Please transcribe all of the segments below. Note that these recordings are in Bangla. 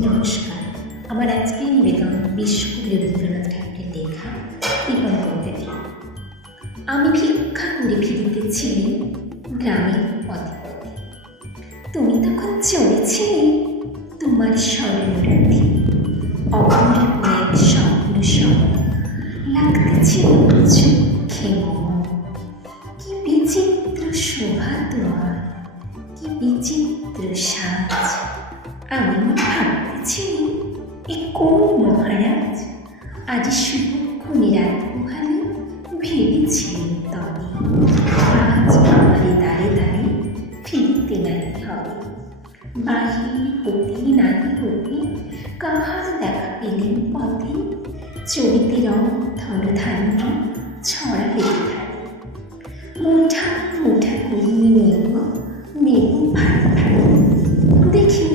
নমস্কার। আমার আজকের নিবেদন বিশ্বকবি রবীন্দ্রনাথ ঠাকুরের লেখা কৃপণ করতে দিন। আমি ভিক্ষা করে ফিরিতেছিলি গ্রামের পথে পথে, তুমি তখন চলেছিলে তোমার স্মরণরথে। অপর এক স্বপ্ন সহ লাগতেছিল চোখে মোহ। কি বিচিত্র শোভা তোমার, কি বিচিত্র সাজ। আমি ভাবতেছিলাম এ কোন মহারাজ, আজ সুক্ষণে রাত পোহালে ভেবেছিলেন তবে আজ আমারে দাঁড়ে দাঁড়ে ফিরতে নাহি হবে। বাহির হতে নাহি হতে কাহার দেখা পেলেন পথে, চরিতে রং ধনধান্য ছড়া পেতে থাকে। মুঠা মুঠা করিয়ে নেব নেব ভাই ভাই, দেখি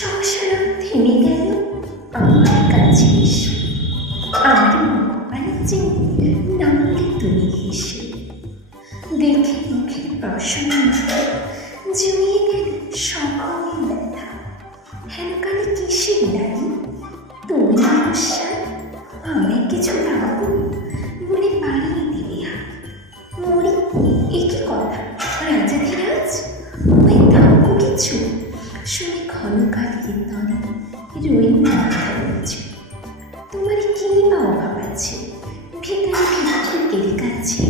সংসার থেমে গেল আমার কাছে এসে। আমার মুখপানে যে নামলে তুমি হেসে, দেখে মুখের প্রসন্ন জমিয়ে গেল সকলের ব্যথা। হেনকালে কিসের লাগি তুমি সমস্যা, আমায় কিছু দাও বলে বাড়িয়ে দিবে হাত। মরি একই কথা রাজাধিরাজ, ওই থাকো কিছু শুনে ঘন কালির তরে রই মাথা রয়েছে। তোমার কি বা অভাব আছে ভিখারি ভিক্ষুকের কাছে,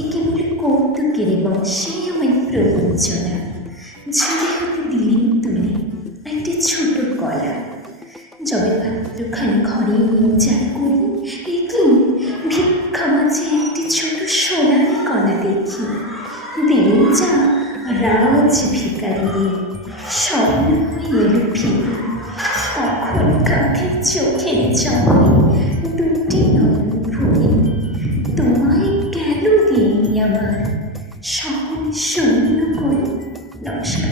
এ কেবল কৌতুকের বংশে আমায় প্রবঞ্চনা। ঝুড়ি হতে দিলেন তুলে একটি ছোট কলা, যবে পাত্রখানি ঘরে চাল করি এ কি ভিক্ষা মাঝে একটি ছোট সোনার কলা দেখি। দিলেন যা রাজ ভিখারি স্বপ্ন হয়ে এলো ফিরে। তখন কাঁধের চোখের জলে দুটি নয়ন ভরে, তোমায় গেল দিন আমার সকল শূন্য করে। নমস্কার।